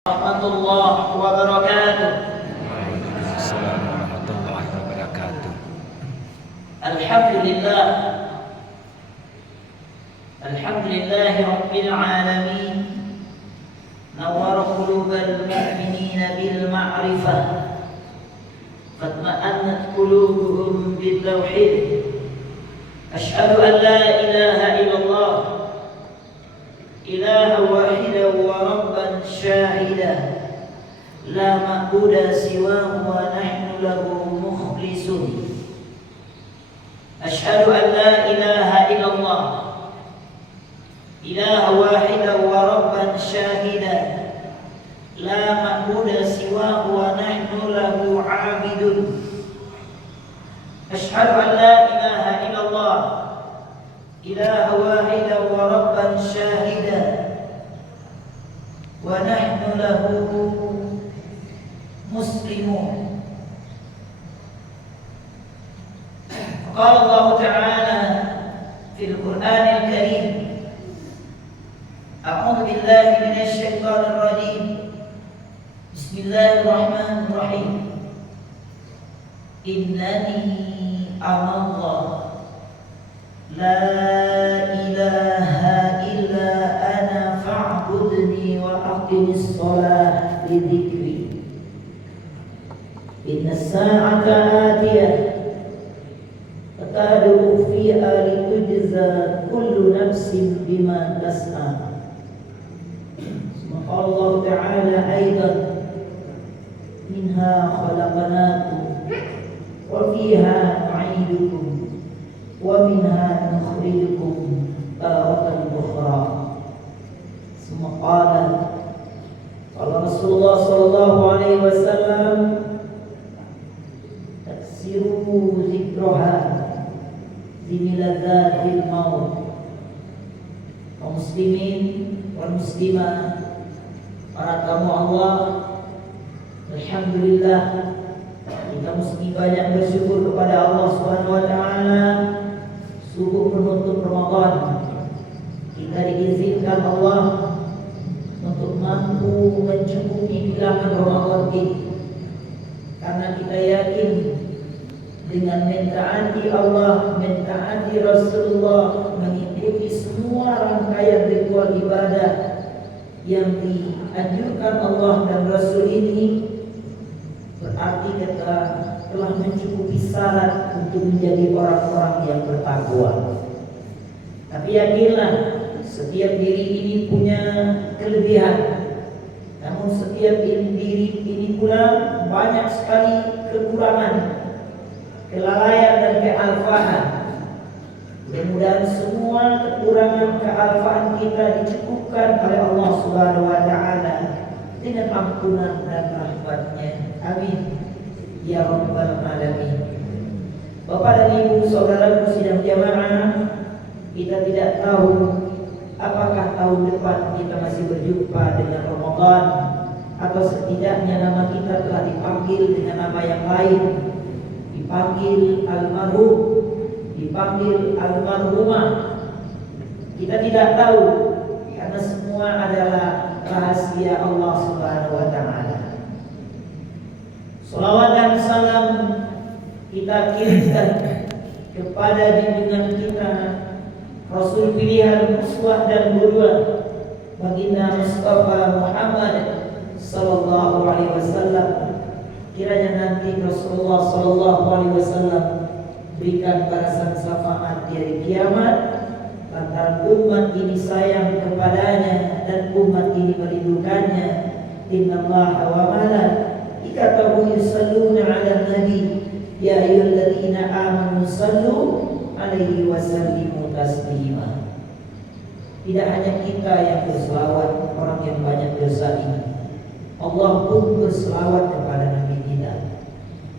Warahmatullahi wabarakatuh. Waalaikumsalam warahmatullahi wabarakatuh. Alhamdulillah. Alhamdulillahi rabbil alamin. Nawwara qulubal mu'minina bil ma'rifah. Fatma'annat qulubuhum bil tauhid. Asyhadu an la ilaha illallah. إله واحدا وربا شاهدا لا معبود سواه ونحن له مخلصون أشهد أن لا إله إلا الله إله واحدا وربا شاهدا لا معبود سواه ونحن له عابدون أشهد أن لا إله إلا الله إله واحدا وربا شاهدا ونحن له مسلمون. قال الله تعالى في القرآن الكريم أعوذ بالله من الشيطان الرجيم بسم الله الرحمن الرحيم إنني أنا الله لا إله إلا أنا فاعبدني وأقم الصلاة لذكري إن الساعة آتية تكاد أخفيها لتجزى كل نفس بما تسعى. ثم قال الله تعالى أيضا منها خلقناكم وفيها نعيدكم ومنها نخرجكم تارة أخرى. ثم قال رسول الله صلى الله عليه وسلم تكسروا ذكرها بملذات الموت. Kaum muslimin wal muslimah, para tamu Allah, alhamdulillah kita mesti banyak bersyukur kepada Allah Subhanahu wa taala. Subuh penutup Ramadan, kita diizinkan Allah untuk mampu mencukupi bilangan Ramadan ini, karena kita yakin dengan mentaati Allah, mentaati Rasulullah, mengikuti semua rangkaian ritual ibadah yang dianjurkan Allah dan Rasul ini, berarti kita telah mencukupi syarat untuk menjadi orang-orang yang bertakwa. Tapi yakinlah, setiap diri ini punya kelebihan, namun setiap diri ini pula banyak sekali kekurangan, kelalaian dan kealfaan. Mudah-mudahan semua kekurangan kealfaan kita dicukupkan oleh Allah Subhanahu wa taala dengan ampunan dan rahmat-Nya. Amin ya rabbal alamin. Bapak dan Ibu, saudaraku sidang jamaah, kita tidak tahu apakah tahun depan kita masih berjumpa dengan Ramadan, atau setidaknya nama kita telah dipanggil dengan nama yang lain, dipanggil almarhum, dipanggil almarhumah. Kita tidak tahu, karena semua adalah rahasia Allah Subhanahu wa taala. Salawat dan salam kita kirimkan kepada junjungan kita, Rasul pilihan, uswah dan qudwah, baginda Mustafa Muhammad sallallahu alaihi wasallam. Kiranya nanti Rasulullah sallallahu alaihi wasallam berikan balasan syafaat di hari kiamat lantaran umat ini sayang kepadanya dan umat ini merindukannya. Innallaha wa malaikatahu yusalluna 'alan nabi ya ayyuhalladzina amanu sallu 'alaihi wa sallimu taslima. Tidak hanya kita yang berselawat, orang yang banyak dosa ini, Allah pun berselawat kepada Nabi kita.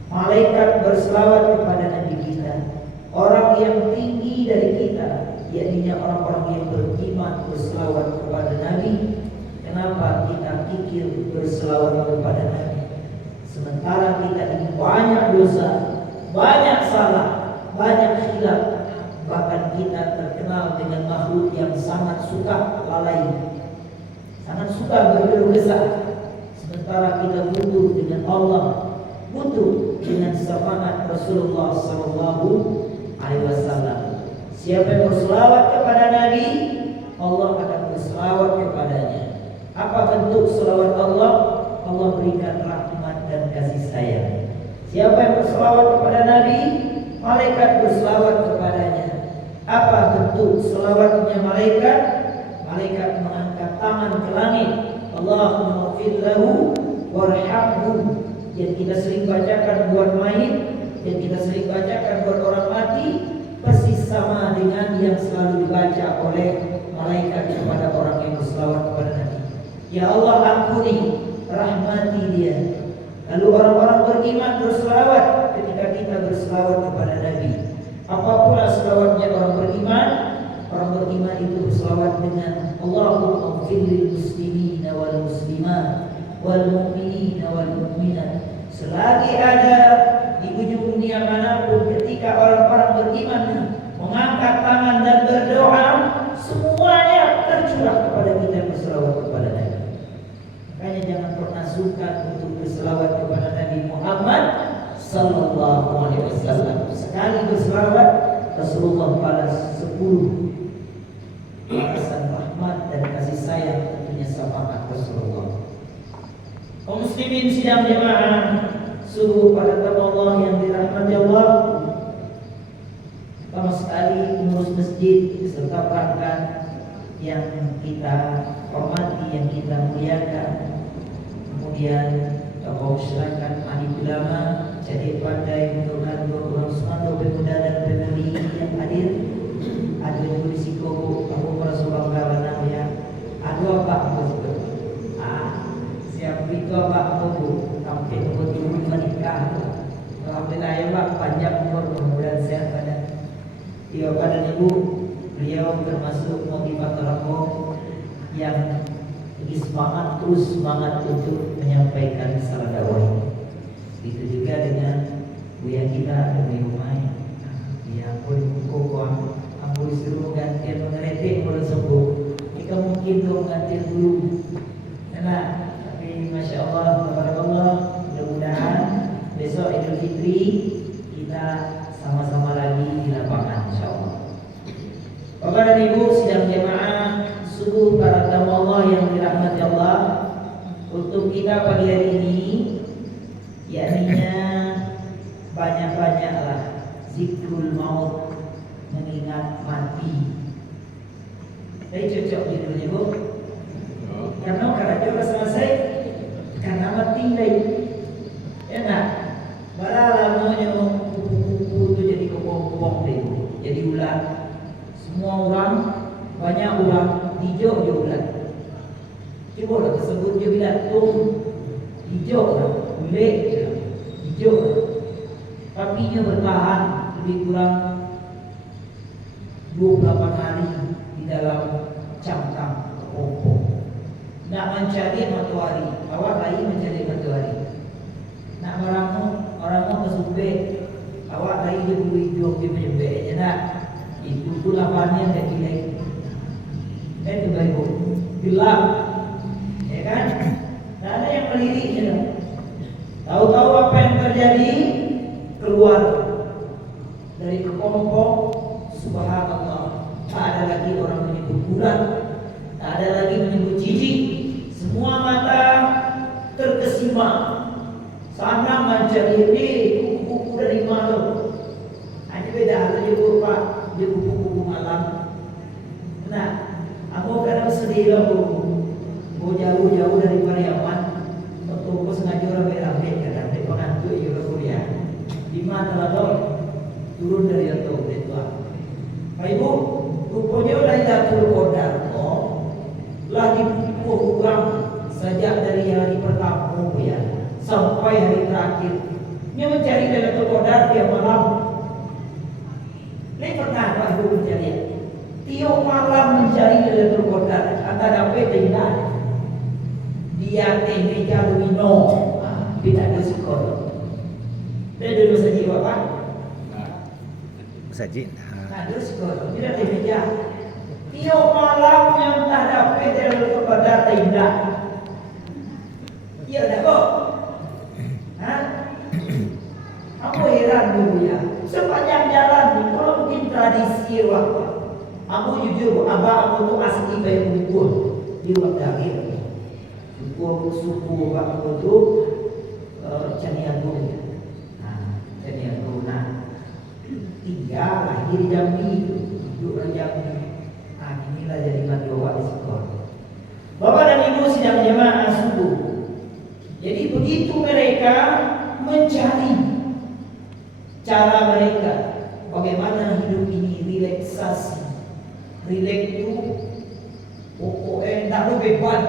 Malaikat berselawat kepada Nabi kita. Orang yang tinggi dari kita, yakni orang-orang yang beriman, berselawat kepada Nabi. Kenapa kita kikir berselawat kepada Nabi? Sementara kita ini banyak dosa, banyak salah, banyak khilaf. Bahkan kita terkenal dengan makhluk yang sangat suka lalai, sangat suka berkeluh kesah. sementara kita butuh dengan Allah, butuh dengan syafaat Rasulullah Sallallahu Alaihi Wasallam. Siapa yang berselawat kepada Nabi, Allah akan berselawat kepadanya. Apa bentuk selawat Allah? Allah berikan rahmat dan kasih sayang. Siapa yang berselawat kepada Nabi, malaikat berselawat kepadanya. Apa bentuk selawatnya malaikat? Malaikat mengangkat tangan ke langit, Allahumma ighfir lahu warhamhu. Yang kita sering bacakan buat mayit, yang kita sering bacakan buat orang mati, persis sama dengan yang selalu dibaca oleh malaikat kepada orang yang berselawat kepada Nabi. Ya Allah, ampuni, rahmati dia. Lalu orang-orang beriman berselawat ketika kita berselawat kepada Nabi. Apapun selawatnya orang beriman itu berselawat dengan Allahumma ighfir lil muslimina wal muslimat wal mu'minina wal mu'minat. Selagi ada di ujung dunia manapun, ketika orang-orang beriman mengangkat tangan dan berdoa, semuanya tercurah kepada kita berselawat kepada Nabi. Makanya jangan pernah sungkan untuk berselawat kepada Nabi Muhammad Sallallahu Alaihi Wasallam. Sekali berselawat, Rasulullah balas 10 balasan rahmat dan kasih sayang, tentunya syafaat Rasulullah. Kaum muslimin sidang jemaah subuh pada tamu Allah yang dirahmati Allah. Pertama sekali pengurus masjid serta perangkat yang kita hormati, yang kita muliakan. Kemudian tokoh masyarakat, alim ulama, jadi pandai menurunkan orang semua pemuda dan pemudi yang hadir. Ada yang berisiko aku merasa bangga ya. Ada apa aku? Siapa itu apa aku? Sampai tunggu menikah. Alhamdulillah ya Pak, panjang umur, mudah-mudahan sehat pada. Iya Bapak dan Ibu, beliau termasuk motivator aku yang terus semangat untuk menyampaikan risalah dakwah ini. Itu juga dengan buya kita, Buya Umay. Ya ampun, ampun disuruh gantian mengeretik boleh sembuh. Jika mungkin kau gantian dulu. Enak, tapi Masya Allah, Tabarakallah, mudah-mudahan besok Idul Fitri kita sama-sama lagi di lapangan, Insya Allah. Bapak dan Ibu sidang jemaah subuh para tamu Allah yang dirahmati Allah, untuk kita pagi hari ini, yakninya banyak-banyaklah zikrul maut, mengingat mati. Saya cocok judulnya Bu, karena sudah selesai, karena mati lagi. Enak, malah lamanya kupu-kupu itu jadi kepong-kepong deh, jadi ular. Semua orang, banyak orang hijau je ular. Coba lah tersebut je bilang hijau lah, kulit hijau lah. Tapinya bertahan lebih kurang 28 hari di dalam cangkang kepong. Nak mencari matahari, awak lagi mencari matahari. Nak orang ke sumber, awak lagi dia bulu hijau dia menyembah je nak. Itu pun lapannya tak gila. Itu baik Bu, gelap, ya kan? Tak ada yang meliriknya. Tahu-tahu apa yang terjadi, keluar dari kepompong, subhanallah. Tak ada lagi orang menyebut bulan, tak ada lagi menyebut jijik. Semua mata terkesima. Sana mencari kuku-kuku dari malam. Hanya beda aja Bu Pak, dia kuku-kuku malam. Nah, aku kadang sedih lah Bu. Bu jauh-jauh dari Pariaman. Waktu aku sengaja orang berambil kadang di pengantuk juga kuliah. Di mana lah turun dari atas itu. Pak Ibu, rupanya udah Lailatul Qadar kok. Lagi kurang sejak dari hari pertama ya sampai hari terakhir. Dia mencari Lailatul Qadar tiap malam. Ini pernah Pak Ibu mencari? Tiap malam mencari Lailatul Qadar. Anda dapat tidak? Dia meja domino, tidak ada sekolah. Dia dulu saja Bapak. Saji. Nah, dulu sekolah. Tidak ada meja. Tiap malam yang tak dapat Lailatul Qadar tidak. Iya dah kok. Hah? Aku heran dulu ya. Sepanjang jalan nih, kalau mungkin tradisi waktu. Aku jujur, abah aku tuh asli kayak buku di waktu akhir. Buku suku aku tuh Caniago ya. Nah, Caniago. Nah, tinggal lahir di Jambi, hidup di Jambi. Nah, inilah jadi madoa di sekolah. Bapak dan Ibu sidang jemaah subuh. Jadi begitu mereka mencari cara mereka bagaimana hidup ini relaksasi. Rileks itu pokoknya tak ada beban.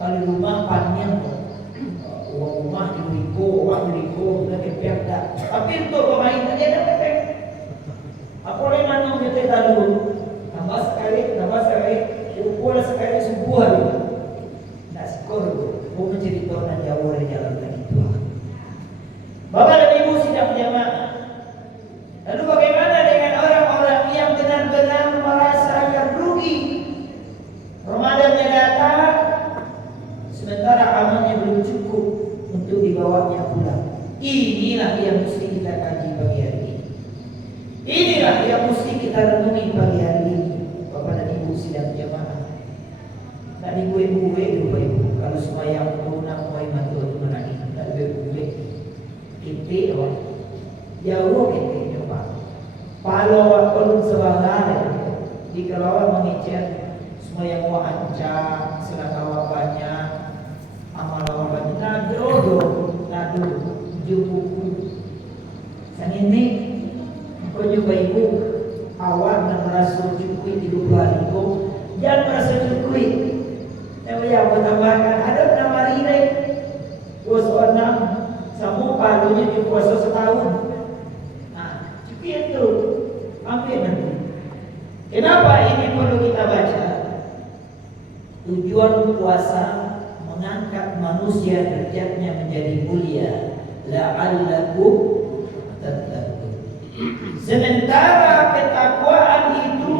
Kalau rumah panjang, rumah di Riko, orang di Riko, sudah kepek tak. Tapi untuk pemain tadi ada kepek. Apa yang mana kita tahu? Tambah sekali, ukur sekali sebuah. Tak skor. Mau menceritakan dan jauh dari jalan lagi tua. Bapak dan Ibu sidang jemaah. Lalu bagaimana dengan orang-orang yang benar-benar merasakan rugi? Ramadannya datang, sementara amalnya belum cukup untuk dibawanya pulang. Inilah yang mesti kita kaji pagi hari ini. Inilah yang mesti kita renungi pagi hari ini. Bapak dan Ibu sidang jemaah. Tak dibuai-buai Ibu. Kalau sembahyang pulang mulai mantul menangis. Tak dibuai-buai. Kita jauh kita coba. Pahlawan kolon sebagai di kelawar mengejar sembahyang wahancang, selakawa banyak, amal-amal banyak. Nado, jubuku. Sang ini, kau juga Ibu awal dan merasa cukup 30 hari itu, jangan merasa cukup. Yang bertambahkan ada 6 hari ini, puasa 6, sama palunya di puasa setahun. Nah, cukup itu, hampir nanti. Kenapa ini perlu kita baca? Tujuan puasa mengangkat manusia derajatnya menjadi mulia. La'allakum tattaqun. Sementara ketakwaan itu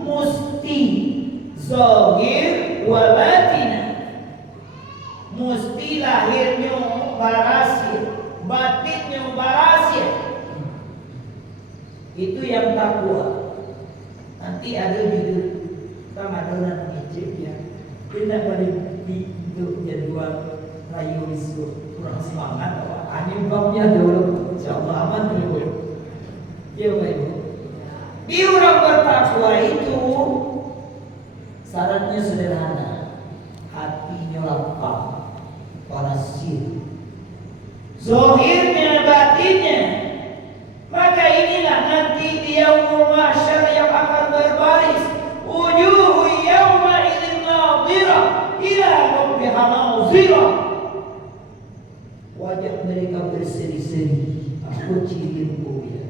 mesti zahir wa batin. Mesti lahirnya barasia, batinnya barasia. Itu yang takwa. Nanti ada judul Ramadan ngecek ya. Tidak boleh hidup jadwal rayu isu kurang semangat. Ini babnya dulu. Insyaallah aman dulu. Ya baik. Di orang bertakwa itu syaratnya sederhana. Hatinya lapang, parasir. Zahirnya batinnya. Maka inilah nanti di yaumul mahsyar yang akan berbaris. Wujuhu yawma idzin nadhirah ila rabbiha nadhirah. Wajah mereka berseri-seri. Aku ciri ya.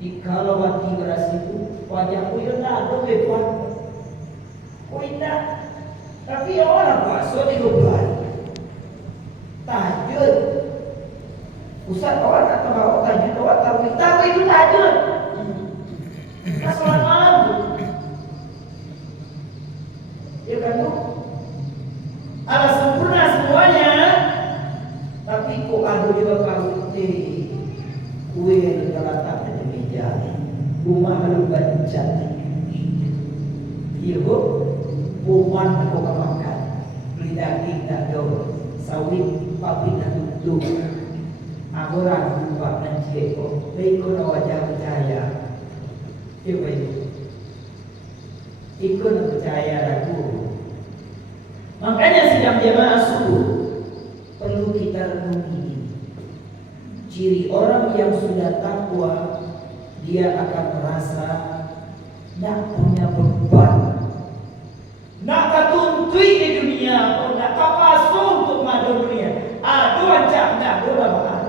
Dikala hati beras itu wajahku ya tak ada beban. Kau indah. Tapi orang puasa di beban. Tahajud. Ustaz kawan atau bawa tahajud kawan tahu itu tahajud. Kita sholat malam tuh. Ya kan tuh. Ada sempurna semuanya. Tapi kok ada juga kalau kue yang terletak di meja. Rumah belum bancat. Iya bu. Puman kau makan. Beli daging tak ada. Sawit pabrik tak tutup. Aku ragu Pak Nanceko. Ikut wajah percaya. Iya baik. Ikut percaya ragu. Makanya sidang jemaah subuh perlu kita renungi. Ciri orang yang sudah takwa, dia akan merasa tidak punya beban, tidak ketuntui di dunia, tidak kapasu untuk madu dunia. Aduh ancam tidak boleh makan.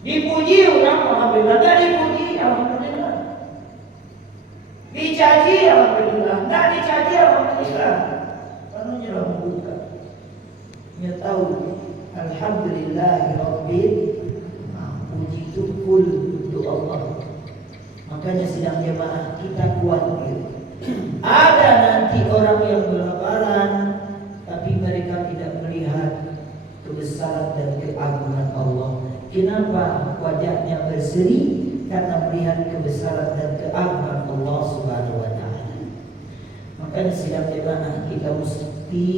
Dipuji orang alhamdulillah, tidak dipuji alhamdulillah. Dicaci alhamdulillah, tidak dicaci alhamdulillah. Kanunya lah membuka. Dia tahu alhamdulillahirabbil puji itu full untuk Allah. Makanya sidang jemaah kita khawatir. Ada nanti orang yang berlebaran tapi mereka tidak melihat kebesaran dan keagungan Allah. Kenapa wajahnya berseri? Karena melihat kebesaran dan keagungan Allah Subhanahu wa taala. Makanya sidang jemaah kita mesti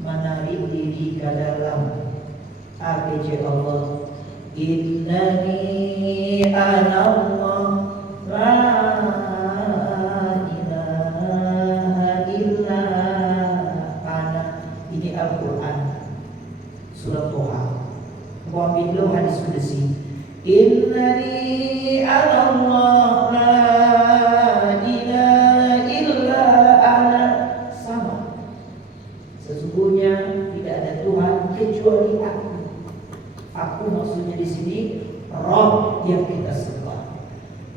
menarik diri ke dalam APJ Allah. Innani ana Allah la ilaha illa ana. Ini Al-Quran surah Toha. Muhammad dulu hadis qudsi. Innani ana Allah la ilaha illa ana. Sama. Sesungguhnya tidak ada Tuhan kecuali aku. Aku maksudnya di sini Rabb yang kita sembah.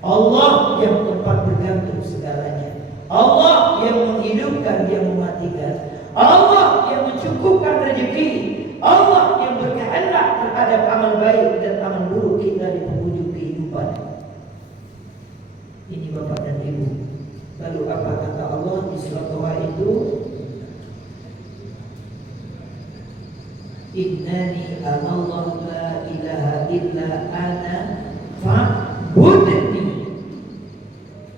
Allah yang tempat bergantung segalanya. Allah yang menghidupkan, yang mematikan. Allah yang mencukupkan rezeki. Allah yang berkehendak terhadap amal baik dan amal buruk kita di penghujung kehidupan. Ini Bapak dan Ibu. Lalu apa kata Allah di surah Toha itu? Innani anallahu la ilaha illa ana fa'budni.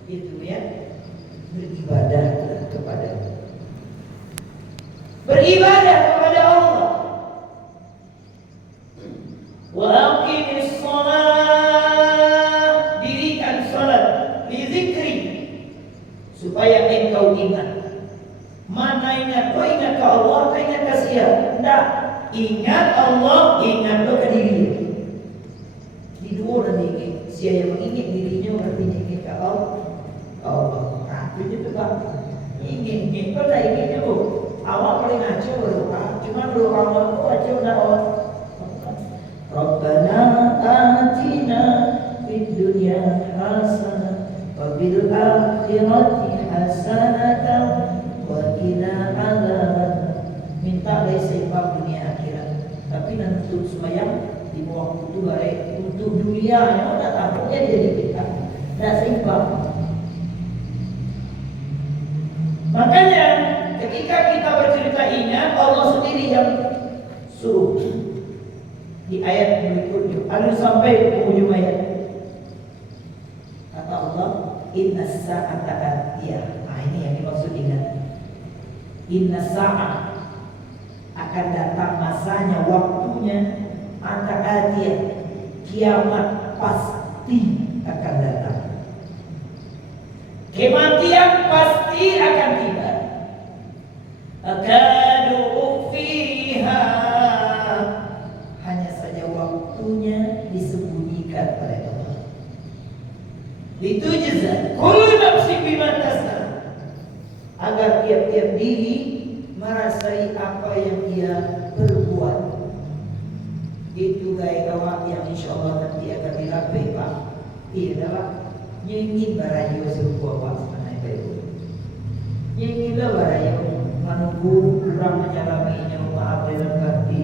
Itu ya, beribadah kepada Allah. Beribadah kepada Allah. Wa aqimis shalah, dirikan salat li zikri, supaya engkau ingat. Mana ingat? Kau ingat ke Allah atau ingat ke siapa? Tidak. Ingat Allah, ingat ke diri. Di dua orang ingin. Siapa yang mengingat dirinya berarti ingin ke Allah. Nah, itu juga ingin. Kau tak ingatnya bu. Awak paling ngaco berdoa. Cuma berdoa awak tu aja udah awak. Rabbana atina fid dunya hasanah wa fil akhirati hasanah wa qina adzaban. Minta dari seimbang dunia akhirat. Tapi nanti untuk sembahyang di bawah waktu itu baik untuk dunia yang tak takutnya jadi kita tidak seimbang. Makanya ketika kita bercerita ingat, Allah sendiri yang suruh di ayat berikutnya. Lalu sampai ke ujung ayat. Kata Allah, Inna sa'ata atiyah. Nah ini yang dimaksud ingat. Inna sa'at, akan datang masanya, waktunya. Anta atiyah, kiamat pasti akan datang. Kematian pasti akan tiba. Akadu ufiha, hanya saja waktunya disembunyikan oleh Allah. Litujza kullu nafsin bima tas'a, agar tiap-tiap diri merasai apa yang dia perbuat. Itu gaya gawat yang insya Allah nanti akan dilapai Pak. Iya adalah nyingin barayo sebuah waktu itu. Nyingin lah barayo menunggu kurang menyalaminya maaf dalam ganti.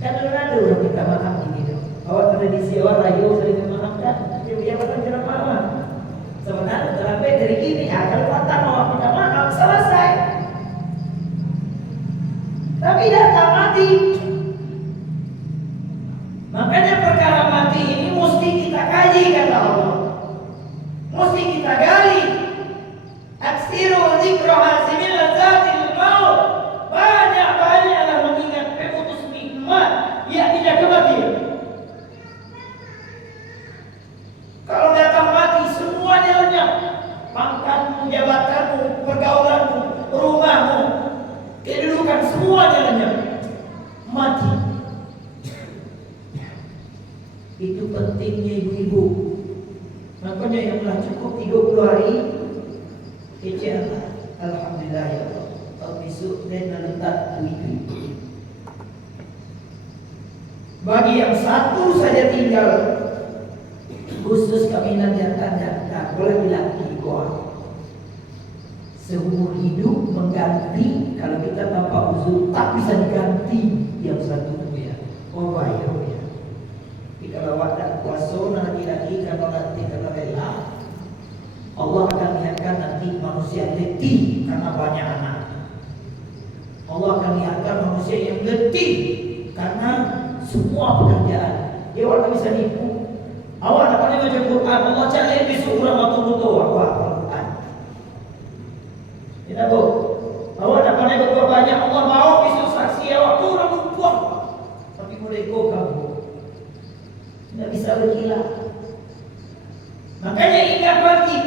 Kan ada orang kita maaf gitu. Awak tradisi awak rayo sering memaafkan. Dia akan cerita maaf. Sebenarnya terlambat dari ini akan datang awak minta maaf selesai. Tapi datang mati. Makanya perkara mati ini mesti kita kaji kata Allah. Mesti kita gali. Aksiru zikra hazimin lazatil maut. Banyak-banyaklah mengingat pemutus nikmat yang tidak kematian. Kalau datang mati semuanya lenyap. Pangkatmu, jabatanmu, pergaulanmu, rumahmu, kedudukan semuanya lenyap. Mati. Itu pentingnya ibu-ibu. Makanya yang telah cukup 30 hari kecil. Alhamdulillah ya Allah. Kalau besok dan letak itu. Bagi yang satu saja tinggal, khusus kami nantikan tak boleh laki gua. Seumur hidup mengganti, kalau kita tanpa uzur tak bisa diganti yang satu itu ya. Oh bahaya ya. Kalau wadah kuasa laki-laki, kalau nanti kalau rela, Allah akan lihatkan nanti manusia letih karena banyak anak. Allah akan lihatkan manusia yang letih karena semua pekerjaan. Dia orang bisa nipu. Awak nak pandai baca Quran, Allah cakap besok orang waktu butuh awak Quran. Tidak bu. Awak nak pandai berbuat banyak, Allah mau besok saksi awak tu orang buang. Tapi mereka kamu tidak bisa berkilah. Makanya ingat mati.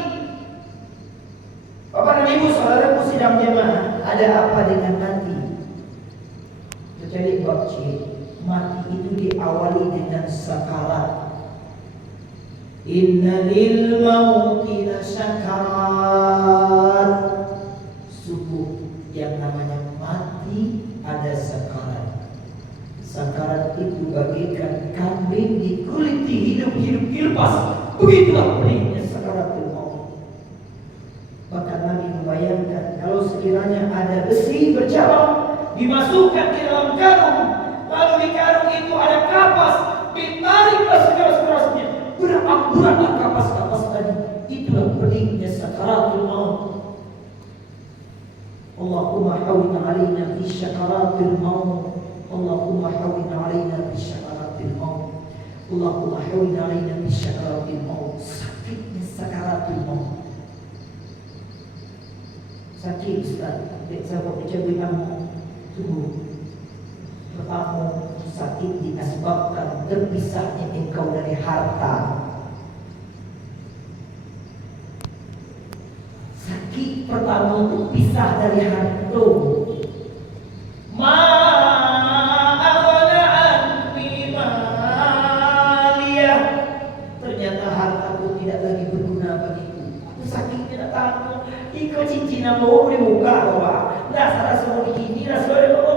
Bapak dan Ibu saudaraku sidang jemaah, ada apa dengan mati? Kecuali bab C, mati itu diawali dengan sakarat. Inna lil mauti lasakarat. Sungguh yang namanya mati ada sakarat. Sakarat itu bagaikan kambing dikuliti hidup-hidup dilepas. Begitulah pedihnya sakaratul maut. Bahkan Nabi membayangkan kalau sekiranya ada besi bercabang dimasukkan ke dalam karung, lalu di karung itu ada kapas, ditariklah sekeras-kerasnya, beramburanlah kapas-kapas tadi. Itulah pedihnya sakaratul maut. Allahumma hawwin 'alaina fi sakaratil maut. Allahumma hawwin 'alaina fi sakaratil maut. Allahumma hawwin 'alaina fi sakaratil maut. Sakitnya sakaratul maut. Sakit Ustaz. Sahabat baca bilang tunggu. Pertama, sakit disebabkan terpisahnya engkau dari harta. Sakit pertama itu pisah dari harta. Ternyata hartaku tidak lagi berguna bagiku. Aku sakitnya datang. Iko cincin apa boleh buka bawa. Dah salah semua ini dah sudah bawa.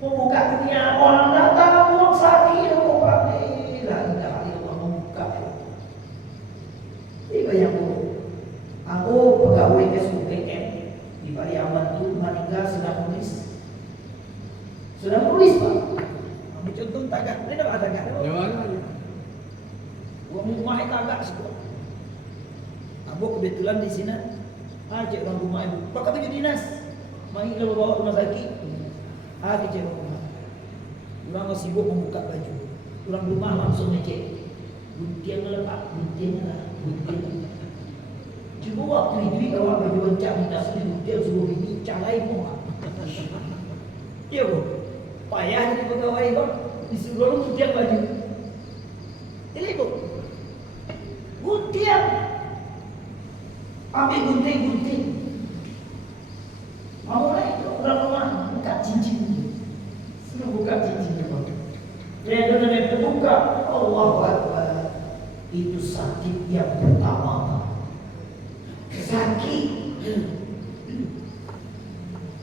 Membuka dunia orang datang uang sakit aku pakai. Lah tidak ada orang membuka. Ini yang aku pegawai SUPM di Pariaman itu meninggal sedang menulis. Sudah menulis Pak. Ambil contoh tagak. Ini dah ada tagak. Uang rumah itu agak semua. Aku kebetulan di sini ajak orang rumah ibu. Pak kata jadi dinas. Mari kita bawa rumah sakit. Ajak orang rumah. Orang sibuk membuka baju. Orang rumah langsung ngecek. Guntian lepak, guntian lah, guntian. Cuma waktu itu kalau baju bencak dinas ini guntian suruh ini calai semua. Iya bu. Payah jadi pegawai bang. Disuruh lu guntian baju. Ini bu. Guntian. Ambil gunting. Mau naik ke orang rumah buka cincin. Sudah buka cincinnya bang. Dia sudah terbuka. Allahu Akbar. Itu sakit yang pertama. Sakit.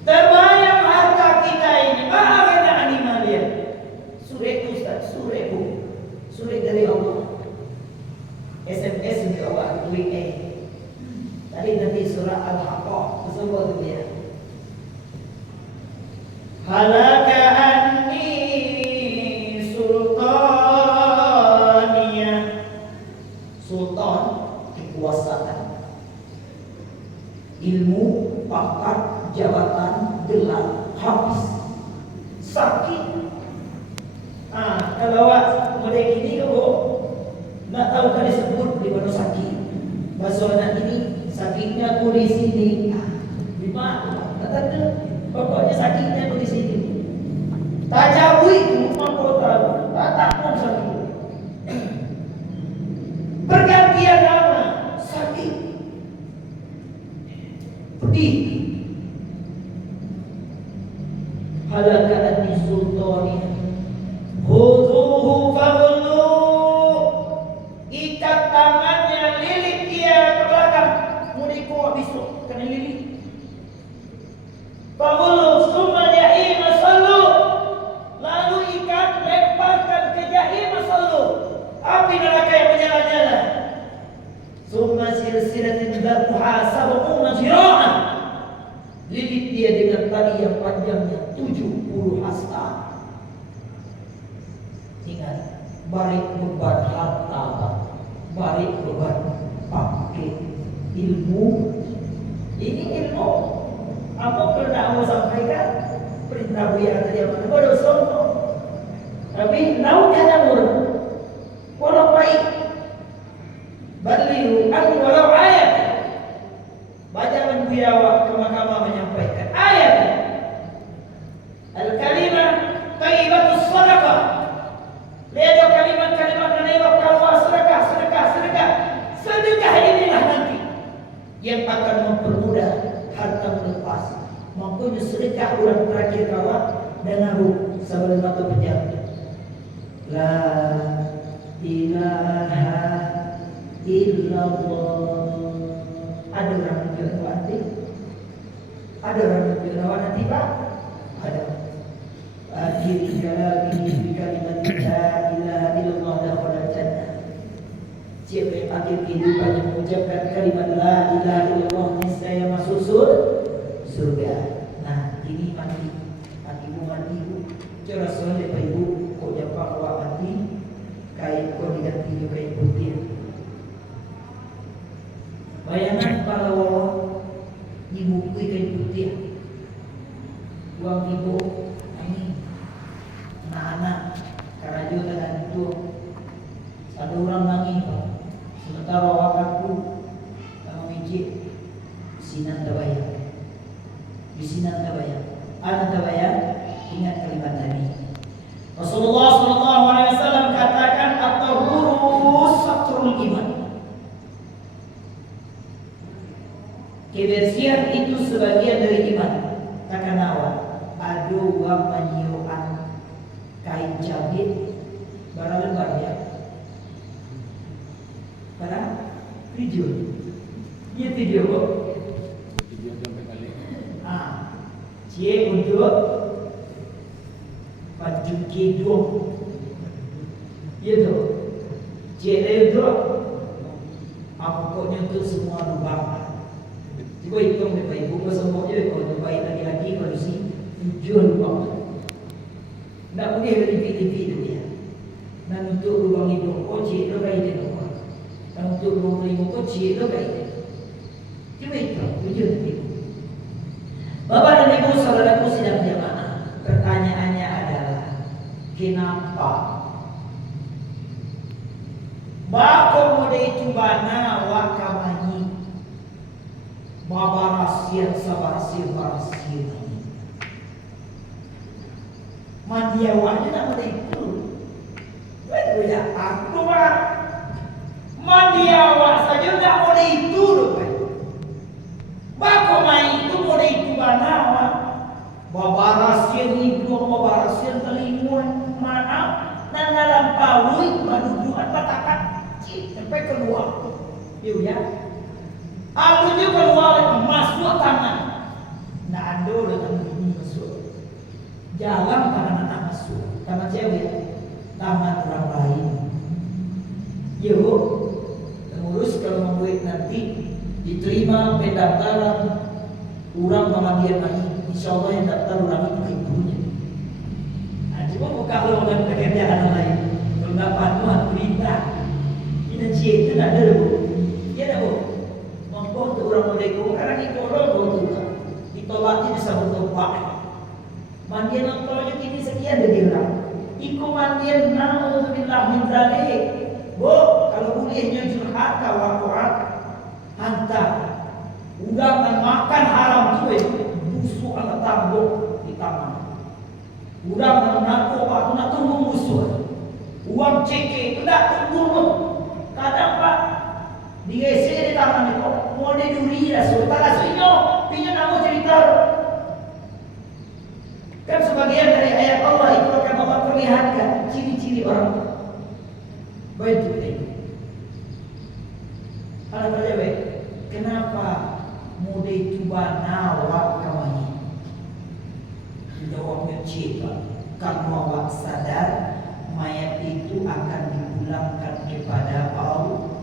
Terbayang harta kita ini. Bagaimana animalia? Surah Ustaz, surah bu. Surah dari Allah. SMS untuk awak WA. Tadi nanti surah Al-Haqqah tersebut dia. Halaka anni sultaniyah. Sultan kekuasaan, ilmu, pangkat, jabatan, gelar habis. Sakit. Kalau awak mulai gini kau nak tahu kan disebut di mana sakit. Bahasa anak ini sakitnya aku di sini. Di mana? Kata pokoknya sakitnya aku di sini. Tajawi itu mampu tahu. Tak pun sakit. Pergantian nama sakit. Pedih. Halaka anni sultani. Khuduhu fagullu. Ikat tangannya, lilit dia ke belakang. Mudiku habis kena lilit. Fagullu summa jahim sallu. Lalu ikat lemparkan ke jahim sallu. Api neraka yang menyala-nyala. Summa silsilatin dzatuha sab'una zira'an. Lilit dia dengan tali yang panjangnya 70 hasta. Ingat, balik beban harta, balik beban pakai ilmu. Ini ilmu. Apa pernah Allah sampaikan? Prabu ya tadi apa? Bodoh sono. Tapi laut ada mur. Walau baik. Baliu an walau ayat. Baca menbuyawa kama-kama menyampaikan ayat. Al-kalimah thayyibatus sadaqah. Lihat kalimat-kalimat menewak keluar sedekah. Sedekah inilah nanti yang akan mempermudah harta melepas. Makanya sedekah orang terakhir kawan dan aku sebelum batu pejam. La ilaha illallah. Ada orang menjual nanti? Ada orang menjual nanti Pak? Ada. Akhir kalami bi kalimat la ilaha illallah dakhala jannah. Siapa yang akhir kehidupannya mengucapkan kalimat la ilaha illallah niscaya masuk surga. Nah, ini mati ibu. Cara soalnya Pak Ibu, kok japa awak mati, kain kau diganti juga kain putih. Bayangan kalau ibu kain putih, uang ibu ini anak-anak karajo dan itu ada orang nangis Pak. Sementara waktu kamu mijit sinan tabayang. Di sini anda tabayang ingat kalimat tadi. Rasulullah SAW katakan at-tahuru satrul iman. Kebersihan itu sebagian dari iman. Takanawa adu wa manyiuan kain cabit barang lembar ya. Barang video. Iya video kok. Cie untuk baju kidung, itu. Cie itu apa pokoknya untuk semua lubang. Coba hitung Bapak Ibu, semua je kalau baik laki-laki kalau si 7 lubang. Tak boleh lebih-lebih tu ya. Dan untuk lubang hidung kau cie itu baik dia lupa. Dan untuk lubang telinga kau cie itu baik dia. Coba hitung, 7. Bapak dan Ibu saudaraku sidang jamaah, pertanyaannya adalah kenapa bako mode itu bana wakamani babarasian sabarasian mandiawanya nama itu betul ya aku mah mandiawa saja tidak mode itu loh. Bako mai itu mode itu banawa babarasian itu babarasian telinguan maaf dan dalam paui maduduan batakan sampai keluar yuk ya aku juga keluar masuk tangan nah ando dengan ini masuk jalan tangan anak masuk tangan cewek tangan orang lain yuk terus kalau membuat nanti diterima pendaftaran orang pemandian lagi, insya Allah yang daftar orang itu ibunya. Nah, cuma kalau orang pekerjaan lain, kalau nggak patuhan perintah, ini itu tidak ada bu, ya ada bu. Mengkau untuk orang merdeka, karena itu orang juga ditolaknya disambut tempat. Mandian nontonnya kini sekian dari orang. Iku mandian na'udzubillah min dzalik. Bu, kalau kuliahnya curhat kawan-kawan hantar undangan makan haram tuh busuk anak tambok di taman undangan narkoba itu nak tunggu musuh uang ceke itu nak tunggu kadang Pak di WC di taman itu mau diduri lah sultan aslinya punya nama cerita kan sebagian dari ayat Allah itu akan memperlihatkan ciri-ciri orang baik itu ada terjadi. Kenapa mode itu banawa kamani? Jawabnya cita. Karena awak sadar mayat itu akan dipulangkan kepada Allah.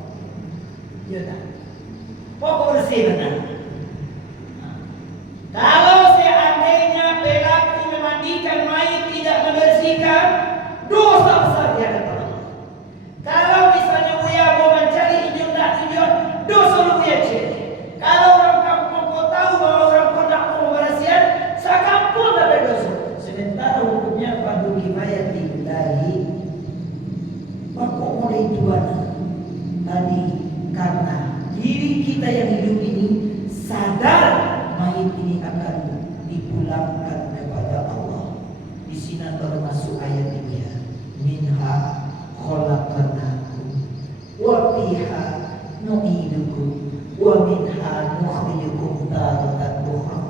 Ya tak? Pokok bersih benar. Kalau seandainya pelaku memandikan mayat tidak membersihkan, dosa besar di hadapan Allah. Kalau misalnya Buya mau mencari hijau dan hijau, dosa lu Buya cek. Kalau orang kampung kau tahu bahwa orang kau tak mau berasihan, sekampung tak berdosa. ini akan dipulangkan kepada Allah. Di sini termasuk ayat ini ya. Minha khalaqnakum wa fiha nu'idukum wa minha nukhrijukum taratan ukhra.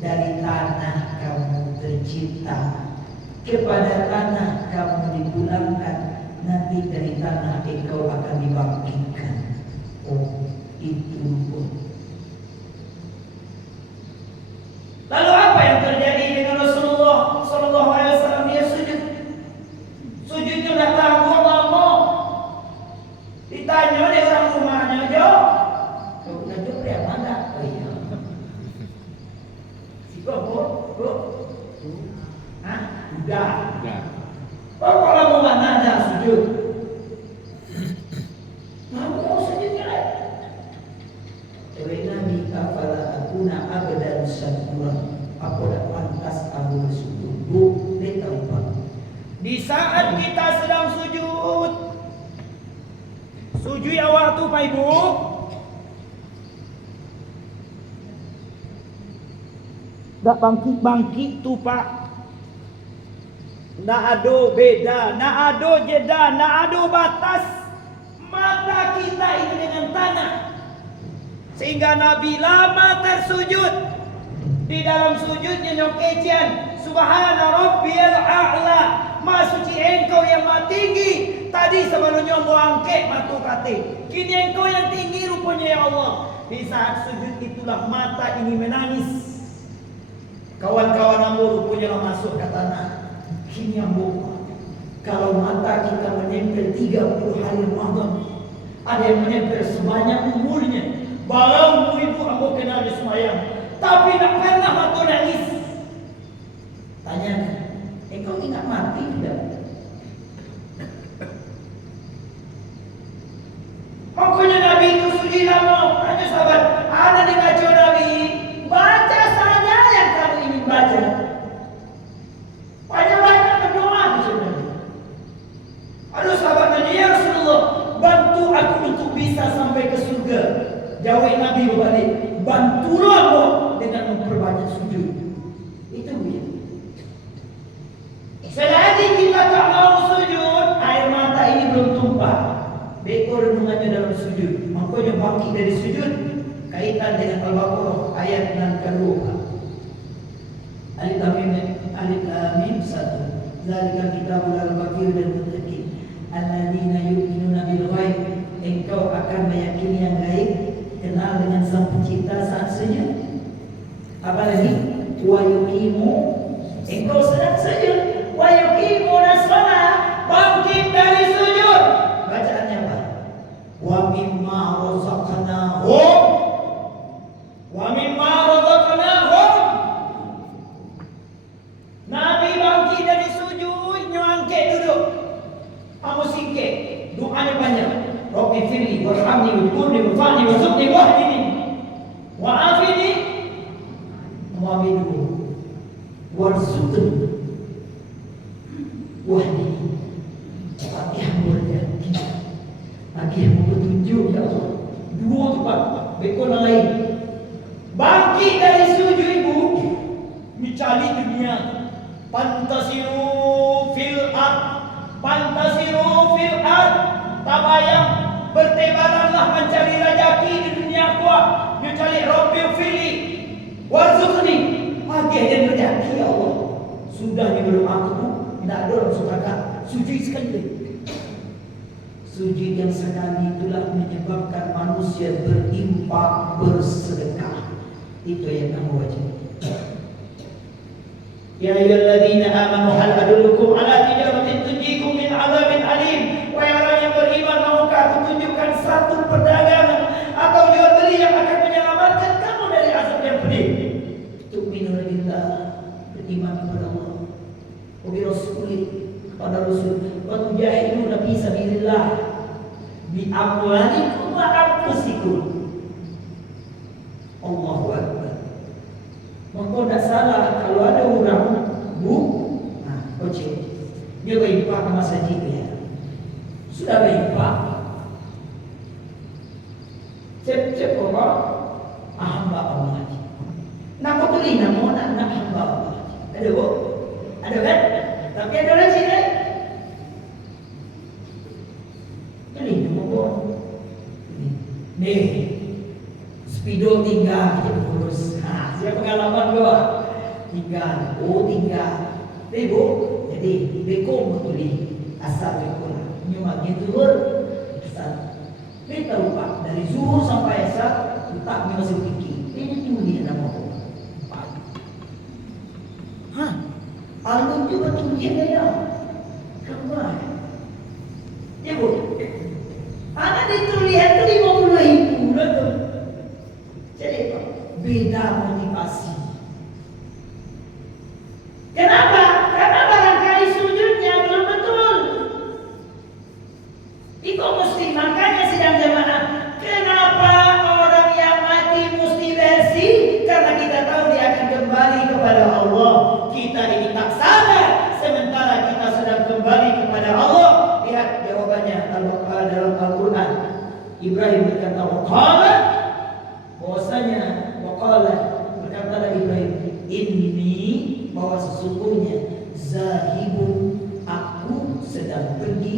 Dari tanah kamu tercipta, kepada tanah kamu dipulangkan, nanti dari tanah engkau akan dibangkitkan. Oh, itu pun. Lalu apa yang terjadi dengan Rasulullah Sallallahu Alaihi Wasallam? Dia sujud. Sujudnya datang lama. Ditanya oleh orang rumahnya, Jo, kau punya Jo yang mana? Oh iya. Si bro. Hah? Udah. Oh, kalau mau mana ada sujud? Mau sujudnya lah. Nabi kafala akuna abadan syakura. Apa dah pantas aku bersujud? Boleh tahu Pak? Di saat kita sedang sujud, sujud ya waktu Pak Ibu. Tak bangkit tu Pak. Nak ada beda, nak ada jeda, nak ada batas mata kita ini dengan tanah. Sehingga Nabi lama tersujud. Di dalam sujudnya nyokecian, Subhana Rabbiyal A'la, Maha suci engkau yang maha tinggi. Tadi sebelumnya Allah angkat mata kata, kini engkau yang tinggi rupanya ya Allah. Di saat sujud itulah mata ini menangis. Kawan-kawan ambo rupanya masuk ke tanah. Kini ambo, kalau mata kita menempel 30 hari Ramadan, ada yang menempel sebanyak umurnya. Barang ibu ambo kenal di semayang, tapi tak pernah mata nangis. Tanyakan, engkau ingat mati tidak? Pokoknya Nabi itu sujud lama. Tanya sahabat, ada di baca Nabi, baca saja yang kamu ingin baca. Banyak-banyak berdoa sebenarnya. Ada sahabat nanya, ya Rasulullah, bantu aku untuk bisa sampai ke surga. Jawab Nabi berbalik, bantulah aku dengan memperbanyak sujud. Itu dia. Selagi kita tak mau sujud, air mata ini belum tumpah. Beko renungannya dalam sujud. Makanya bangkit dari sujud. Kaitan dengan Al-Baqarah ayat yang kedua. Alif Lam Mim 1. Zalikal kitabul al-bakir dan muttaqin. Alladzina yu'minuna bil ghaib. Engkau akan meyakini yang gaib, kenal dengan Sang Pencipta saat sujud. Apalagi wa yuqimu, engkau sedang sujud. Wa yuqimuna shalah, bangkit dari sujud. Bacaannya apa? Wa mimma razaqnahum, wa mimma razaqnahum. Nabi bangkit dari sujud, nyangkit duduk. Kamu singkit, doanya banyak. Rabbi firli warhamni wajburni warfa'ni warzuqni wahdini wa'afini wa'amidu warzuqni wahdini. Fatihah berjanji, Fatihah petunjuk ya Allah. Dua tu Pak, bekon lain. Bangkit dari sujud ibu, mencari dunia. Pantasiru fil ard, pantasiru fil ard. Tabayang, bertebaranlah mencari rezeki di dunia kuat. Mencari Rabbi fili warzuqni, bagi dan rezeki ya Allah. Sudah di belum aku, tidak ada orang suka sujud sekali lagi. Sujud yang sekali itulah menyebabkan manusia berinfak, bersedekah. Itu yang kamu wajib. Ya ayyuhalladzina amanu hal adullukum ala tijaratin tunjikum min 'adzabin alim. Wahai orang yang beriman, maukah aku tunjukkan satu perdagangan atau jual beli yang akan menyelamatkan kamu dari azab yang pedih? Tu'minuna billah, beriman kepada Allah, wa bi rasulih, kepada Rasul, wa tujahiduna fi sabilillah bi amwalikum wa anfusikum. Allahu Akbar. Maka tidak salah kalau ada orang dia berinfak ke masjid dia. Sudah berinfak, cep orang hamba Allah. Nak Ada bu? Ada kan? Tapi ada orang sini. Ini bu. Nih, spidol tinggal kita urus. Nah, siapa pengalaman gua? Tinggal, tinggal. Nih bu, jadi beko betul asal beko. Nyumaknya turun, asal. Ini tahu pak, dari zuhur sampai asar, letak masih fikir. Ini tuh dia nama aku. Hah? Alun juga tuh dia ya. Kemana? Ya bu. Anak itu lihat tuh 50.000 lah tuh. Jadi pak, beda motivasi. Kenapa? Karena barangkali sujudnya belum betul. Itu mesti makanya sedang jemaah. Kenapa orang yang mati mesti bersih? Karena kita tahu dia akan kembali kepada Allah. Kita ini tak sadar sementara kita sedang kembali kepada Allah. Lihat jawabannya dalam Al-Quran. Ibrahim berkata waqala, bahwasanya waqala berkatalah Ibrahim, inni, bahwa sesungguhnya zahibun, aku sedang pergi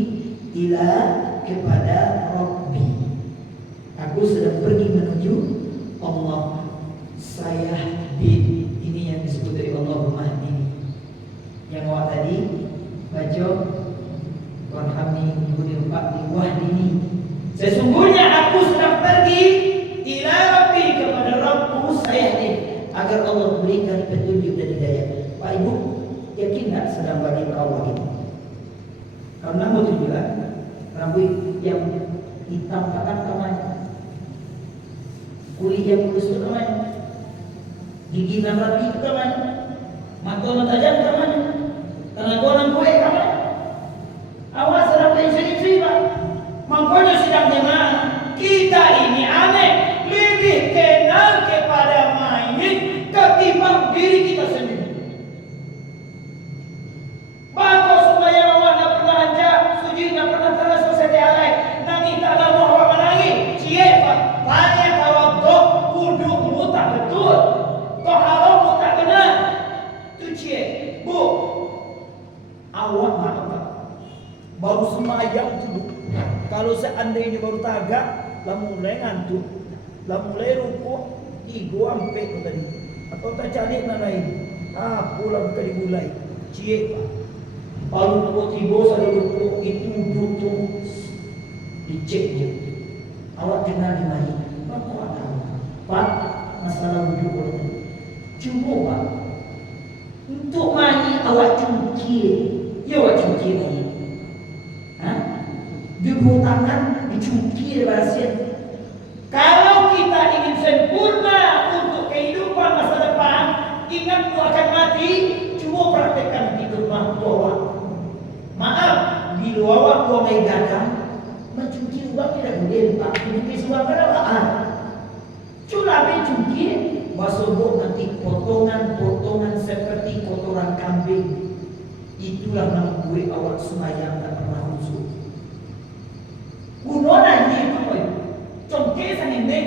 ila kepada Rabbi, aku sedang pergi menuju Allah. Saya ini yang disebut dari Allahumma ini yang awak tadi baca warhamni budi fa'li wahdini. Sesungguhnya aku sedang pergi ila Rabbi, kepada Rabbku saya ini, agar Allah berikan petunjuk dan hidayah. Pak Ibu, yakin tak sedang bagi Allah ini? Karena mau tujuan rambut yang hitam patah namanya, kulit yang kusut namanya, gigi dan rapi namanya, mata tajam namanya, tenaga kue namanya. Awas sedang pensiun Pak. Makanya sedang jemaah kita ini aneh, lebih kenal kepada mayit ketimbang diri kita sendiri. Bagus supaya awak tak pernah ajak suji, tak pernah terasa setiap nanti tak ada mau awak menangis. Cie Pak, banyak tawaduk, wudukmu tak betul, toharomu tak benar. Tu cie, bu, awak mana Pak? Baru semayang dulu. Kalau seandainya baru tagak, lah mulai ngantuk, lah mulai rukuk, tigo ampe tadi. Atau tak cari nak lain. Pulang tadi mulai. Cie Pak. Kalau tigo saya rukuk itu butuh dicek je. Awak kenal di mana? Pak, awak tahu. Pak, masalah wuduk itu. Cuba Pak. Untuk mani awak cungkir. Ya awak cungkir lagi. Dua tangan dicungkir berhasil. Kalau kita ingin sempurna untuk kehidupan masa depan, ingat akan mati, cuma praktekkan di rumah awak. Maaf, di luar awak buang air gadang, mencungkir uang tidak boleh Pak. Mencungkir uang berapaan? Cuma cungkir, basobok nanti potongan-potongan seperti kotoran kambing. Itulah membuat awak sembahyang tak pernah khusyuk. Bunuhlah itu boy. Congke saninde.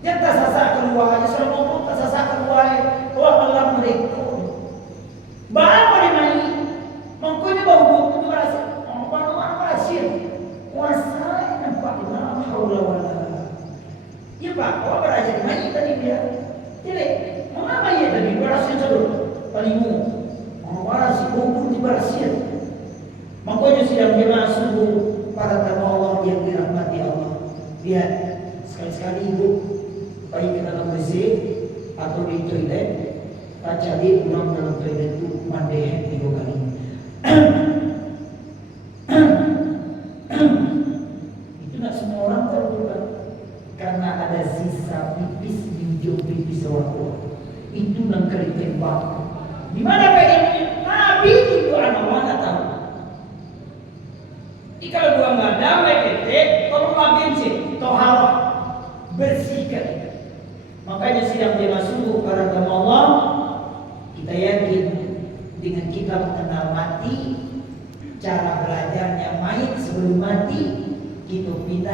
Dia tak sasak keluar, dia sudah ngomong tak sasak keluar. Awak malam mereka. Bapak di mana? Mangkanya bau itu berhasil. Baru berhasil. Kuasa nampak di mana? Haula wala. Ya Pak, awak berhasil di mana tadi dia? Jadi, mengapa ia tadi berhasil terus? Palimu. Berhasil, hukum berhasil. Mangkanya sedang jemaah subuh. Para tamu Allah yang dirahmati Allah. Lihat, sekali-sekali ibu baik ke dalam WC atau di toilet, tak cari ulang dalam toilet itu mandi 3 kali. Itu nak semua orang tahu kan? Karena ada sisa pipis di ujung pipis orang tua. Itu yang kering tembak. Di mana Pak ini? Nabi itu anak-anak tahu. Kalau dua nggak damai ketik, kalau bensin, toharoh, bersihkan. Makanya sidang jemaah subuh para tamu Allah, kita yakin dengan kita mengenal mati, cara belajarnya mayit sebelum mati, kita pindah.